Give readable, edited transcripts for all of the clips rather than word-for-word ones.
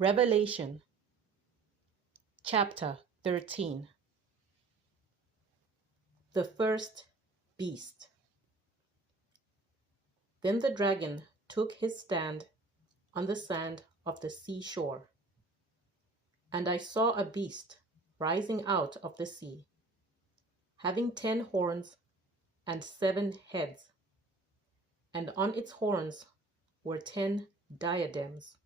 Revelation chapter 13. The first beast. Then the dragon took his stand on the sand of the seashore, and I saw a beast rising out of the sea, having 10 horns and 7 heads, and on its horns were 10 diadems,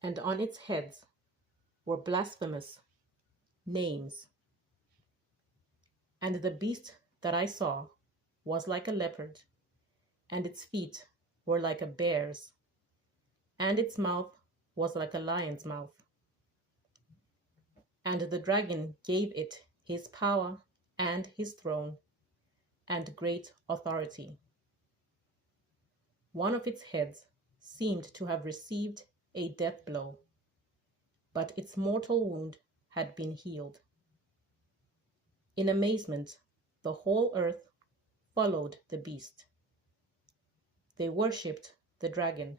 and on its heads were blasphemous names. And the beast that I saw was like a leopard, and its feet were like a bear's, and its mouth was like a lion's mouth. And the dragon gave it his power and his throne and great authority. One of its heads seemed to have received a death blow, but its mortal wound had been healed. In amazement, the whole earth followed the beast. They worshipped the dragon,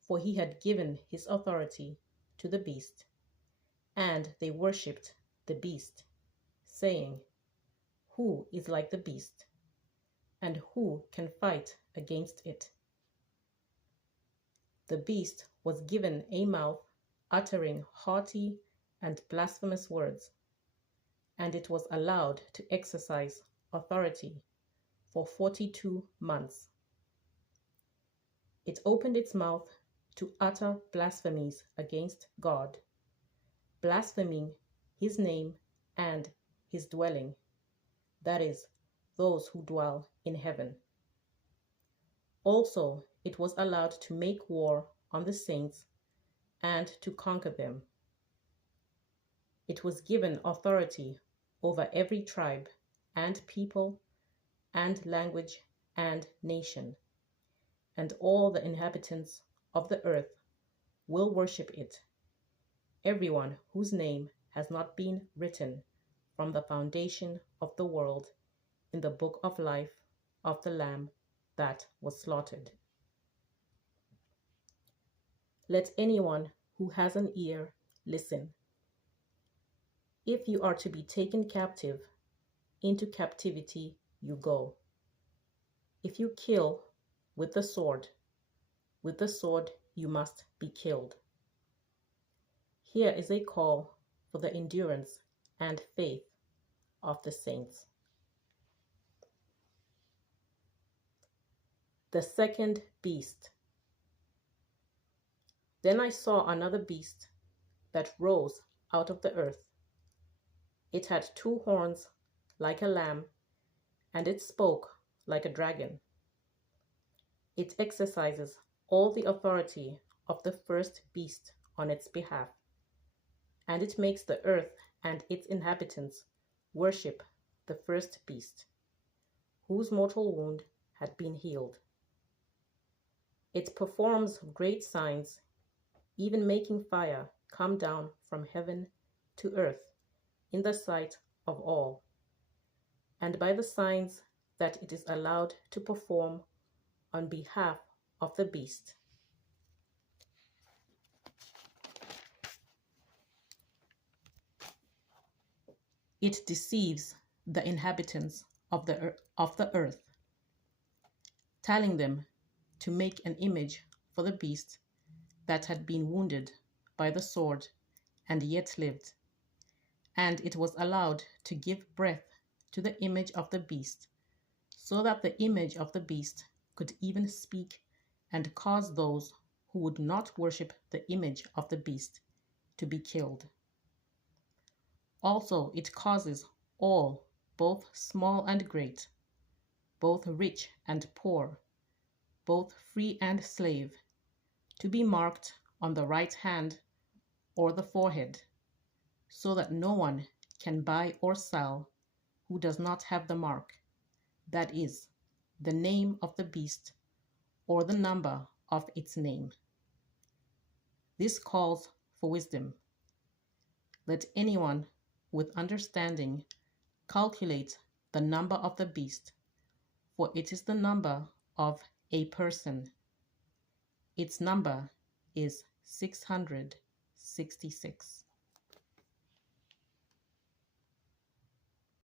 for he had given his authority to the beast, and they worshipped the beast, saying, "Who is like the beast, and who can fight against it?" The beast was given a mouth uttering haughty and blasphemous words, and it was allowed to exercise authority for 42 months. It opened its mouth to utter blasphemies against God, blaspheming his name and his dwelling, that is, those who dwell in heaven. Also, it was allowed to make war on the saints and to conquer them. It was given authority over every tribe and people and language and nation, and all the inhabitants of the earth will worship it, everyone whose name has not been written from the foundation of the world in the book of life of the Lamb that was slaughtered. Let anyone who has an ear listen. If you are to be taken captive, into captivity you go. If you kill with the sword you must be killed. Here is a call for the endurance and faith of the saints. The second beast. Then I saw another beast that rose out of the earth. It had 2 horns like a lamb, and it spoke like a dragon. It exercises all the authority of the first beast on its behalf, and it makes the earth and its inhabitants worship the first beast, whose mortal wound had been healed. It performs great signs, even making fire come down from heaven to earth in the sight of all, and by the signs that it is allowed to perform on behalf of the beast. It deceives the inhabitants of the earth, telling them to make an image for the beast that had been wounded by the sword and yet lived. And it was allowed to give breath to the image of the beast, so that the image of the beast could even speak and cause those who would not worship the image of the beast to be killed. Also, it causes all, both small and great, both rich and poor, both free and slave, to be marked on the right hand or the forehead, so that no one can buy or sell who does not have the mark, that is, the name of the beast or the number of its name. This calls for wisdom. Let anyone with understanding calculate the number of the beast, for it is the number of a person. Its number is 613. 66.